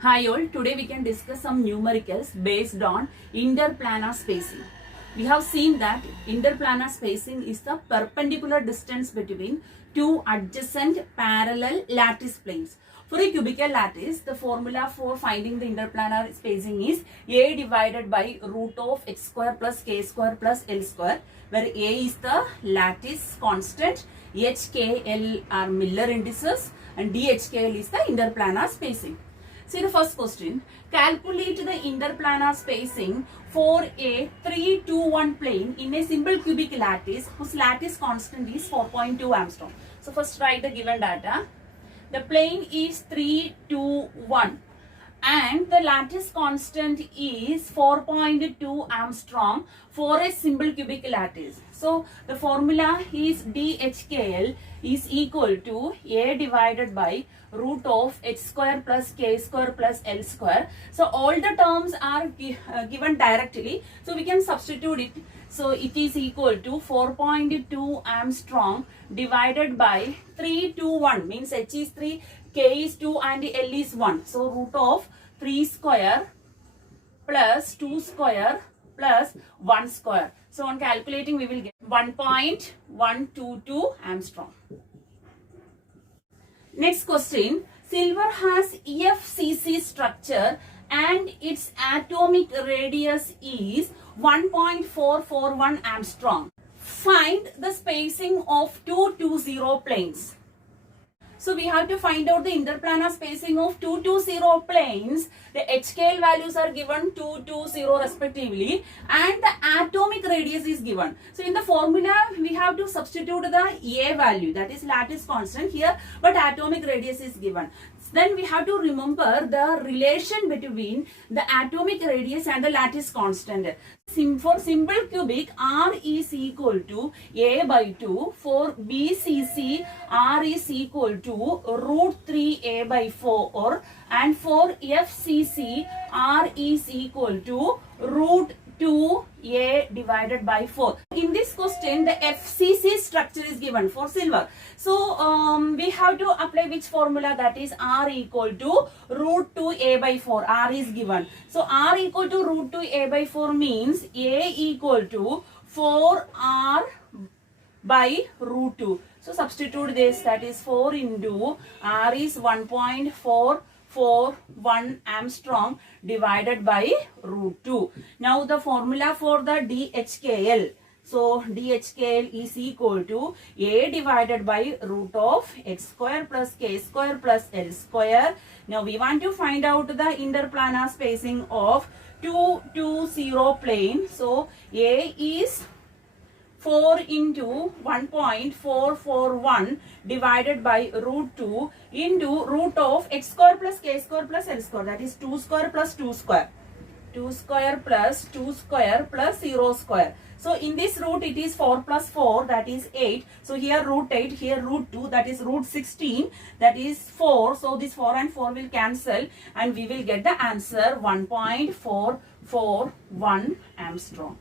Hi all, today we can discuss some numericals based on interplanar spacing. We have seen that interplanar spacing is the perpendicular distance between two adjacent parallel lattice planes. For a cubical lattice, the formula for finding the interplanar spacing is A divided by root of x square plus k square plus l square, where A is the lattice constant, h, k, l are Miller indices and d, h, k, l is the interplanar spacing. See the first question. Calculate the interplanar spacing for a 3-2-1 plane in a simple cubic lattice whose lattice constant is 4.2 Armstrong. So first write the given data. The plane is 3-2-1 and the lattice constant is 4.2 Armstrong for a simple cubic lattice. So the formula is DHKL is equal to A divided by root of h square plus k square plus l square. So all the terms are given directly. So we can substitute it. So it is equal to 4.2 Armstrong divided by 3-2-1 means h is 3, k is 2 and l is 1. So root of 3 square plus 2 square plus 1 square. So on calculating we will get 1.122 Armstrong. Next question. Silver has FCC structure and its atomic radius is 1.441 Armstrong. Find the spacing of two 2-0 planes. So we have to find out the interplanar spacing of 2-2-0 planes. The HKL values are given 2-2-0 respectively and the atomic radius is given. So in the formula we have to substitute the A value, that is lattice constant here, but atomic radius is given. Then we have to remember the relation between the atomic radius and the lattice constant. For simple cubic, R is equal to A by 2. For BCC, R is equal to root 3A by 4. And for FCC, R is equal to root 2A divided by 4. In this question, the FCC structure is given for silver. So, we have to apply which formula, that is R equal to root 2A by 4. R is given. So, R equal to root 2A by 4 means A equal to 4R by root 2. So, substitute this, that is 4 into R is 1.441 Armstrong divided by root 2. Now the formula for the DHKL. So DHKL is equal to A divided by root of x square plus k square plus l square. Now we want to find out the interplanar spacing of 2-2-0 plane. So A is 4 into 1.441 divided by root 2 into root of x square plus k square plus l square, that is 2 square plus 2 square. 2 square plus 2 square plus 0 square. So in this root it is 4 plus 4, that is 8. So here root 8, here root 2, that is root 16, that is 4. So this 4 and 4 will cancel and we will get the answer 1.441 Armstrong.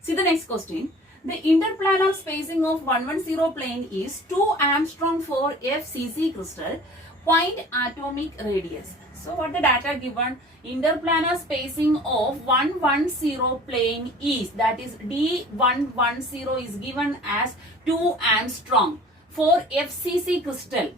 See the next question. The interplanar spacing of 110 plane is 2 Armstrong for FCC crystal. Find atomic radius. So what the data given? Interplanar spacing of 110 plane is, that is D110 is given as 2 Armstrong for FCC crystal.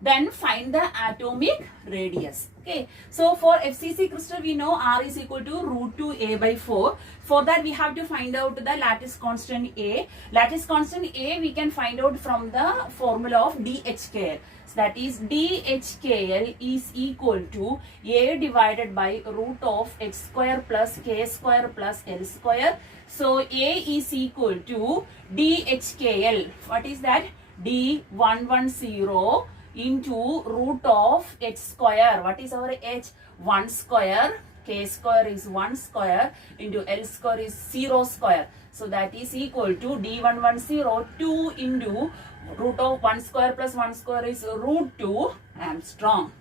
Then find the atomic radius. Okay. So for FCC crystal we know R is equal to root 2A by 4. For that we have to find out the lattice constant A. Lattice constant A we can find out from the formula of DHKL. So that is DHKL is equal to A divided by root of x square plus k square plus l square. So A is equal to DHKL. What is that? D110 into root of h square. What is our h? 1 square. K square is 1 square into L square is 0 square. So that is equal to D110 2 into root of 1 square plus 1 square is root 2 Armstrong.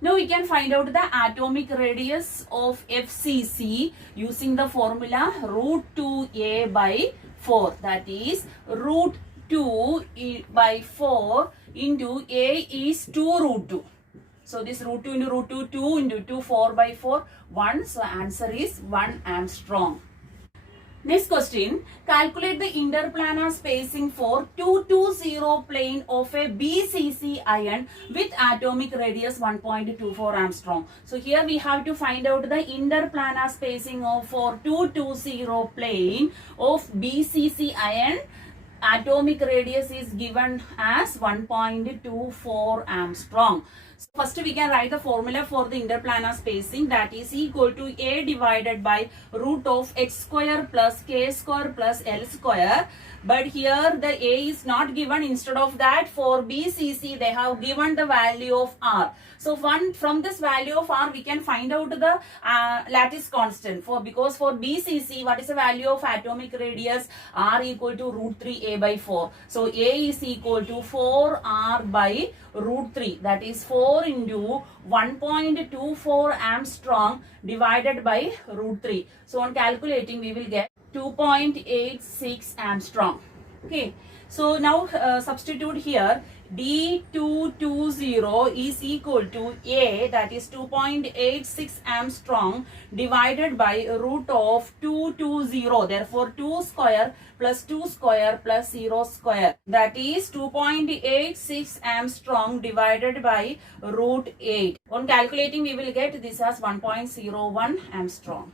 Now we can find out the atomic radius of FCC using the formula root 2A by 4. That is root 2 by 4 into A is 2 root 2. So this root 2 into root 2, 2 into 2, 4 by 4, 1. So answer is 1 angstrom. Next question, calculate the interplanar spacing for 220 plane of a BCC ion with atomic radius 1.24 angstrom. So here we have to find out the interplanar spacing of for 220 plane of BCC ion. Atomic radius is given as 1.24 angstrom. So first we can write the formula for the interplanar spacing, that is equal to A divided by root of h square plus k square plus L square. But here the A is not given. Instead of that, for BCC they have given the value of R. So from this value of R we can find out the lattice constant, because for BCC what is the value of atomic radius? R equal to root 3A by 4. So A is equal to 4R by root 3, that is 4 into 1.24 angstrom divided by root 3. So on calculating we will get 2.86 angstrom. Okay, so now substitute here. D220 is equal to A, that is 2.86 angstrom divided by root of 220. Therefore 2 square plus 2 square plus 0 square, that is 2.86 angstrom divided by root 8. On calculating we will get this as 1.01 angstrom.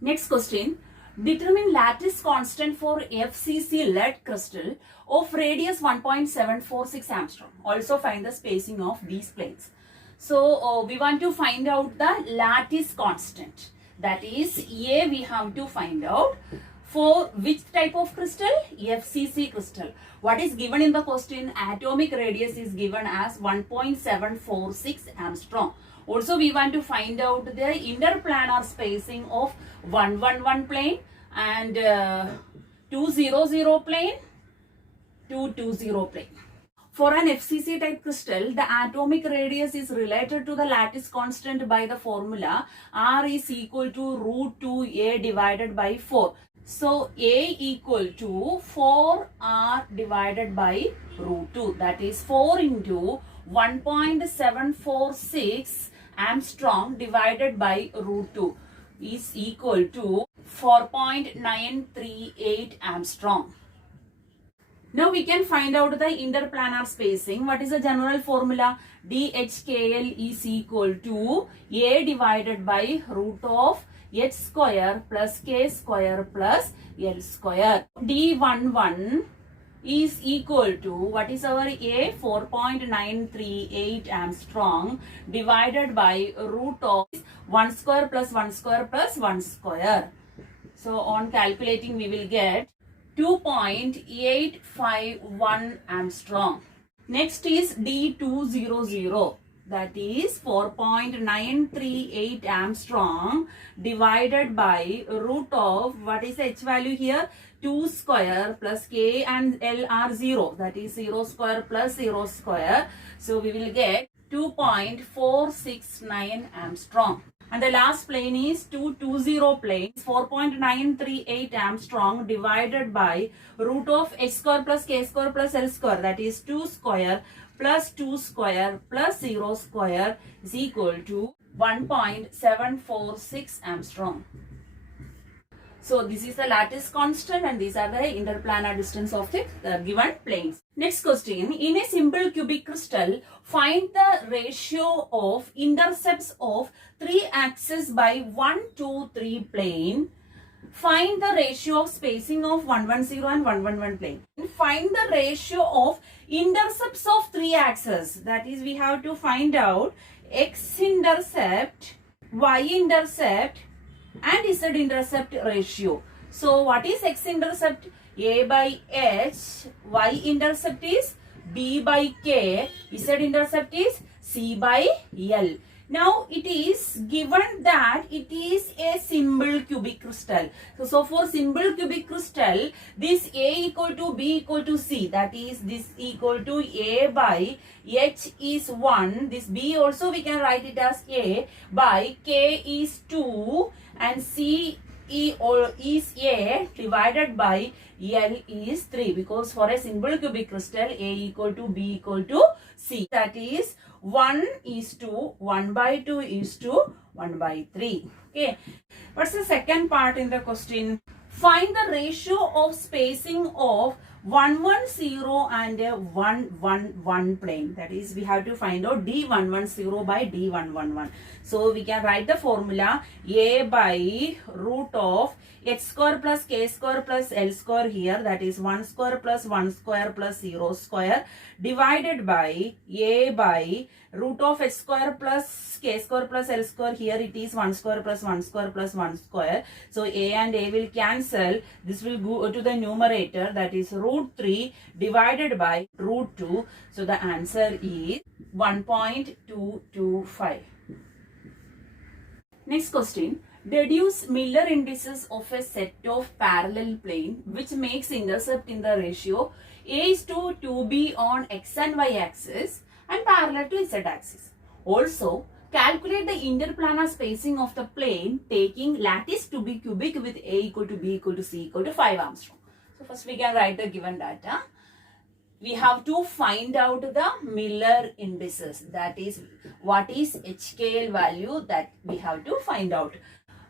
Next question. Determine lattice constant for FCC lead crystal of radius 1.746 angstrom. Also find the spacing of these planes. So we want to find out the lattice constant. That is A we have to find out for which type of crystal? FCC crystal. What is given in the question? Atomic radius is given as 1.746 angstrom. Also we want to find out the interplanar spacing of 111 plane and 200 plane, 220 plane. For an FCC type crystal, the atomic radius is related to the lattice constant by the formula R is equal to root 2A divided by 4. So A equal to 4R divided by root 2, that is 4 into 1.746 angstrom divided by root 2 is equal to 4.938 angstrom. Now we can find out the interplanar spacing. What is the general formula? DHKL is equal to A divided by root of h square plus k square plus L square. D11 is equal to, what is our A? 4.938 angstrom divided by root of 1 square plus 1 square plus 1 square. So on calculating we will get 2.851 angstrom. Next is D200, that is 4.938 angstrom divided by root of, what is the h value here? 2 square plus k and L are 0, that is 0 square plus 0 square. So we will get 2.469 angstrom. And the last plane is 220 plane, 4.938 angstrom divided by root of h square plus k square plus L square, that is 2 square plus 2 square plus 0 square is equal to 1.746 angstrom. So this is the lattice constant and these are the interplanar distance of the given planes. Next question, in a simple cubic crystal, find the ratio of intercepts of 3 axes by 1, 2, 3 plane. Find the ratio of spacing of 110 and 111 plane. Find the ratio of intercepts of 3 axes. That is, we have to find out x-intercept, y-intercept and z-intercept ratio. So what is x-intercept? A by h, y-intercept is b by k, z-intercept is c by L. Now it is given that it is a simple cubic crystal. So for simple cubic crystal, this A equal to B equal to C, that is this equal to A by H is 1. This B also we can write it as A by K is 2 and C is A divided by L is 3, because for a simple cubic crystal A equal to B equal to C, that is 1 is to 1 by 2 is to 1 by 3. Okay. What's the second part in the question? Find the ratio of spacing of 110 and 111 plane. That is, we have to find out D110 by D111. So we can write the formula A by root of h square plus k square plus l square here, that is 1 square plus 1 square plus 0 square, divided by A by root of h square plus k square plus l square, here it is 1 square plus 1 square plus 1 square. So A and A will cancel. This will go to the numerator, that is root 3 divided by root 2. So the answer is 1.225. Next question. Deduce Miller indices of a set of parallel plane which makes intercept in the ratio A is to 2b on x and y axis and parallel to z axis. Also, calculate the interplanar spacing of the plane taking lattice to be cubic with A equal to B equal to C equal to 5 Armstrong. So first we can write the given data. We have to find out the Miller indices, that is what is HKL value that we have to find out,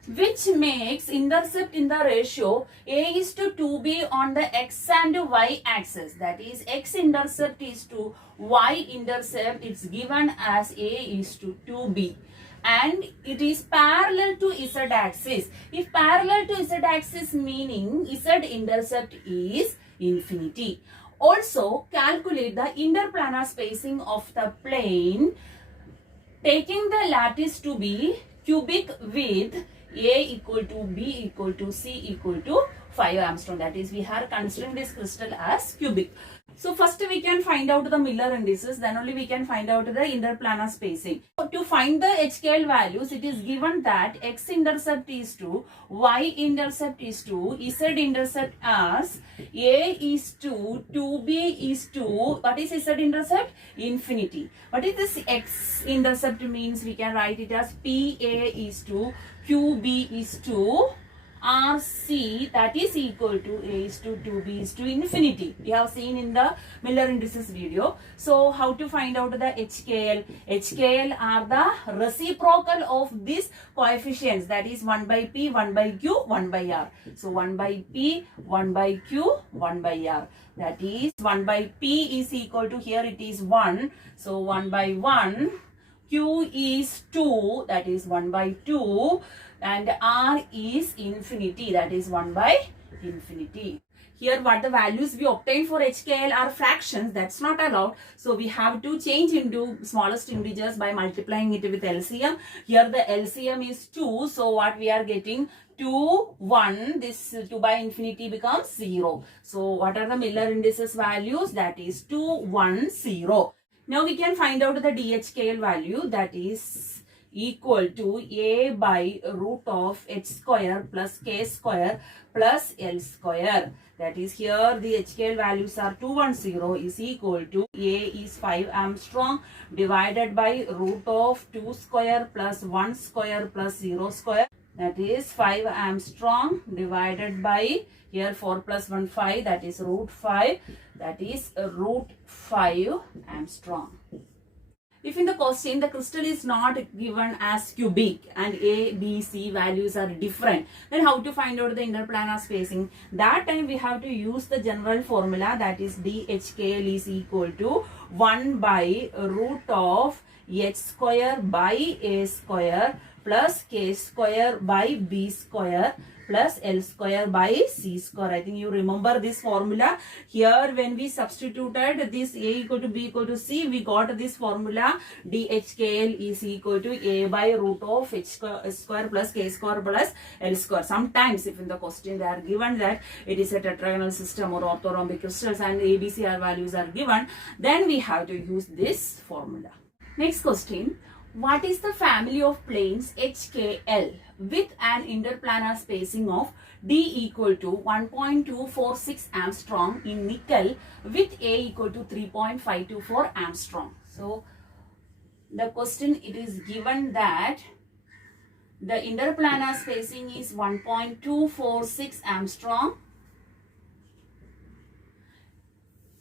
which makes intercept in the ratio A is to 2b on the x and y axis, that is x intercept is to y intercept, it's given as A is to 2b, and it is parallel to z axis. If parallel to z axis, meaning z intercept is infinity. Also calculate the interplanar spacing of the plane taking the lattice to be cubic with A equal to B equal to C equal to 5 Armstrong. That is, we are considering this crystal as cubic. So first we can find out the Miller indices, then only we can find out the interplanar spacing. So to find the HKL values, it is given that x intercept is to, y intercept is to, z intercept as A is to, 2b is to, what is z intercept? Infinity. What is this x intercept means? We can write it as PA is to, QB is to, RC, that is equal to A is to 2B is to infinity. We have seen in the Miller indices video. So how to find out the HKL? HKL are the reciprocal of these coefficients, that is 1 by P, 1 by Q, 1 by R. So 1 by P, 1 by Q, 1 by R. That is 1 by P is equal to, here it is 1. So 1 by 1. Q is 2, that is 1 by 2, and R is infinity, that is 1 by infinity. Here what the values we obtain for HKL are fractions, that's not allowed. So we have to change into smallest integers by multiplying it with LCM. Here the LCM is 2, so what we are getting? 2, 1, this 2 by infinity becomes 0. So what are the Miller indices values? That is 2, 1, 0. Now we can find out the DHKL value, that is equal to A by root of h square plus k square plus l square. That is, here the HKL values are 210 is equal to A is 5 Armstrong divided by root of 2 square plus 1 square plus 0 square. That is 5 Armstrong divided by, here 4 plus 1 5, that is root 5, that is root 5 Armstrong. If in the question the crystal is not given as cubic and A, B, C values are different, then how to find out the interplanar spacing? That time we have to use the general formula, that is DHKL is equal to 1 by root of h square by A square plus k square by B square plus L square by C square. I think you remember this formula. Here when we substituted this A equal to B equal to C, we got this formula DHKL is equal to A by root of h square plus k square plus L square. Sometimes if in the question they are given that it is a tetragonal system or orthorhombic crystals and ABCR values are given, then we have to use this formula. Next question. What is the family of planes HKL with an interplanar spacing of D equal to 1.246 Armstrong in nickel with A equal to 3.524 Armstrong? So the question, it is given that the interplanar spacing is 1.246 Armstrong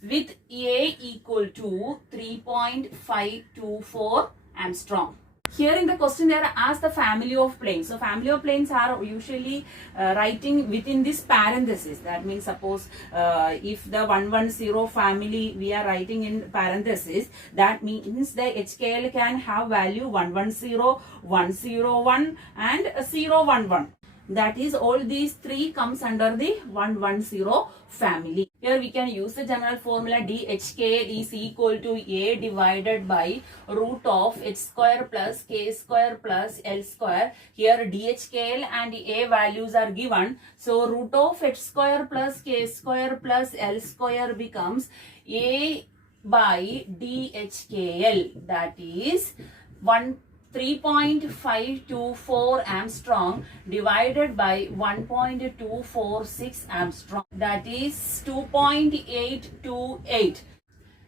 with A equal to 3.524 Armstrong. Here in the question they are asked the family of planes. So family of planes are usually writing within this parenthesis. That means suppose if the 110 family we are writing in parenthesis, that means the HKL can have value 110, 101 and 011. That is, all these three comes under the 110 family. Here we can use the general formula DHK is equal to A divided by root of H square plus K square plus L square. Here DHKL and A values are given. So root of H square plus K square plus L square becomes A by DHKL. That is 3.524 Armstrong divided by 1.246 Armstrong, that is 2.828.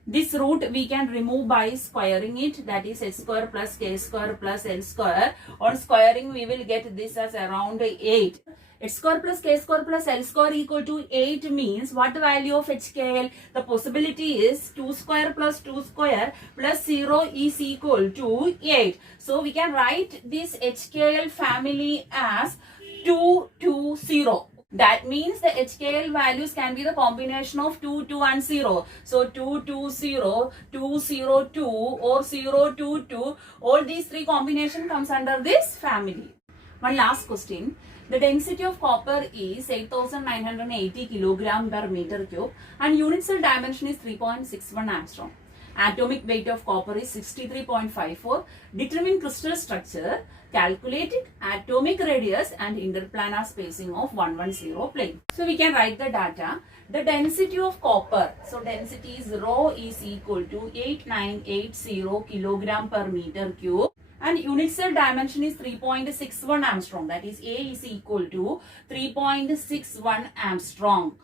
This root we can remove by squaring it, that is H square plus K square plus L square. On squaring we will get this as around 8. H square plus K square plus L square equal to 8 means what value of HKL? The possibility is 2 square plus 2 square plus 0 is equal to 8. So we can write this HKL family as 220. That means the HKL values can be the combination of 2, 2 and 0. So 220, 202 or 022, all these three combination comes under this family. One last question. The density of copper is 8,980 kilogram per meter cube and unit cell dimension is 3.61 Armstrong. Atomic weight of copper is 63.54. Determine crystal structure. Calculating atomic radius and interplanar spacing of 110 plane. So we can write the data. The density of copper. So density is rho is equal to 8980 kilogram per meter cube. And unit cell dimension is 3.61 Armstrong. That is, A is equal to 3.61 Armstrong.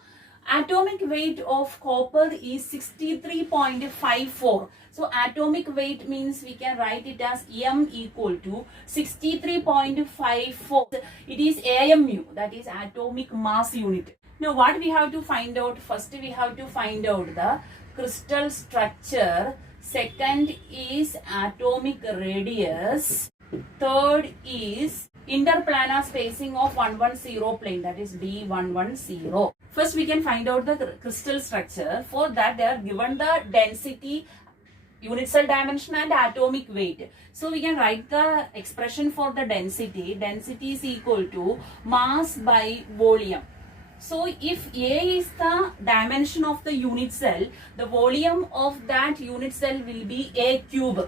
Atomic weight of copper is 63.54. So atomic weight means we can write it as M equal to 63.54. It is AMU, that is atomic mass unit. Now what we have to find out? First we have to find out the crystal structure. Second is atomic radius. Third is interplanar spacing of 110 plane, that is D110. First we can find out the crystal structure. For that they are given the density, unit cell dimension and atomic weight. So we can write the expression for the density. Density is equal to mass by volume. So if A is the dimension of the unit cell, the volume of that unit cell will be A cube.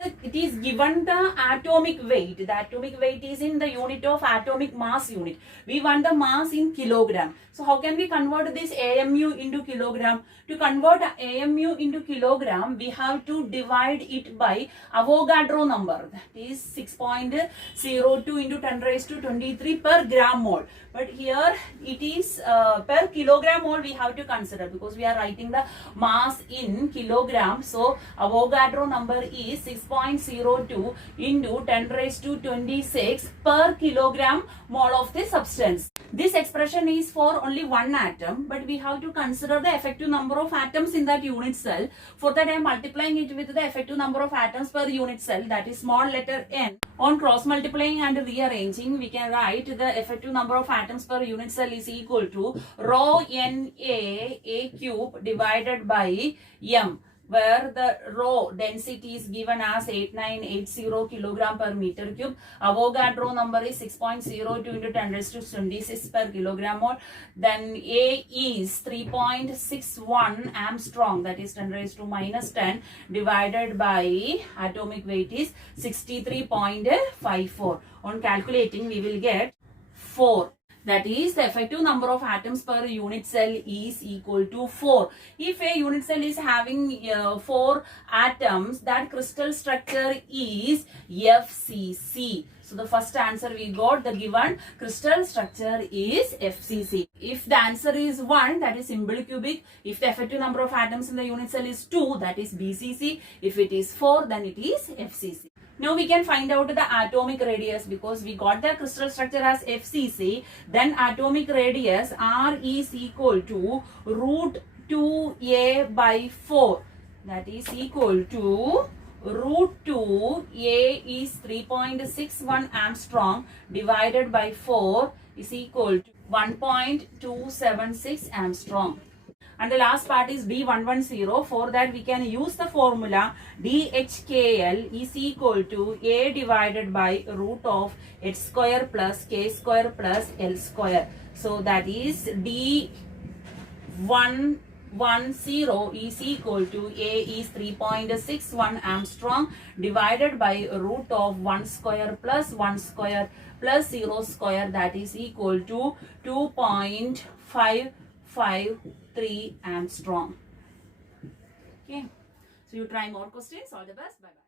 It is given the atomic weight. The atomic weight is in the unit of atomic mass unit. We want the mass in kilogram. So how can we convert this AMU into kilogram? To convert AMU into kilogram, we have to divide it by Avogadro number. That is 6.02 into 10 raised to 23 per gram mole. But here it is per kilogram mole we have to consider, because we are writing the mass in kilogram. So Avogadro number is 6.02 into 10 raised to 26 per kilogram mole of the substance. This expression is for only one atom, but we have to consider the effective number of atoms in that unit cell. For that I am multiplying it with the effective number of atoms per unit cell, that is small letter n. On cross multiplying and rearranging, we can write the effective number of atoms per unit cell is equal to rho n a cube divided by m, where the rho density is given as 8980 kilogram per meter cube. Avogadro number is 6.02 into 10 raised to 26 per kilogram mole. Then A is 3.61 Armstrong, that is 10 raised to minus 10, divided by atomic weight is 63.54. On calculating we will get 4. That is, the effective number of atoms per unit cell is equal to 4. If a unit cell is having 4 atoms, that crystal structure is FCC. So the first answer we got, the given crystal structure is FCC. If the answer is 1, that is simple cubic. If the effective number of atoms in the unit cell is 2, that is BCC. If it is 4, then it is FCC. Now we can find out the atomic radius, because we got the crystal structure as FCC. Then atomic radius R is equal to root 2a by 4, that is equal to root 2, a is 3.61 Armstrong divided by 4 is equal to 1.276 Armstrong. And the last part is D110. For that we can use the formula DHKL is equal to A divided by root of H square plus K square plus L square. So that is D110 is equal to A is 3.61 Armstrong divided by root of 1 square plus 1 square plus 0 square, that is equal to 2.553 Armstrong. Okay, so you try more questions. All the best. Bye bye.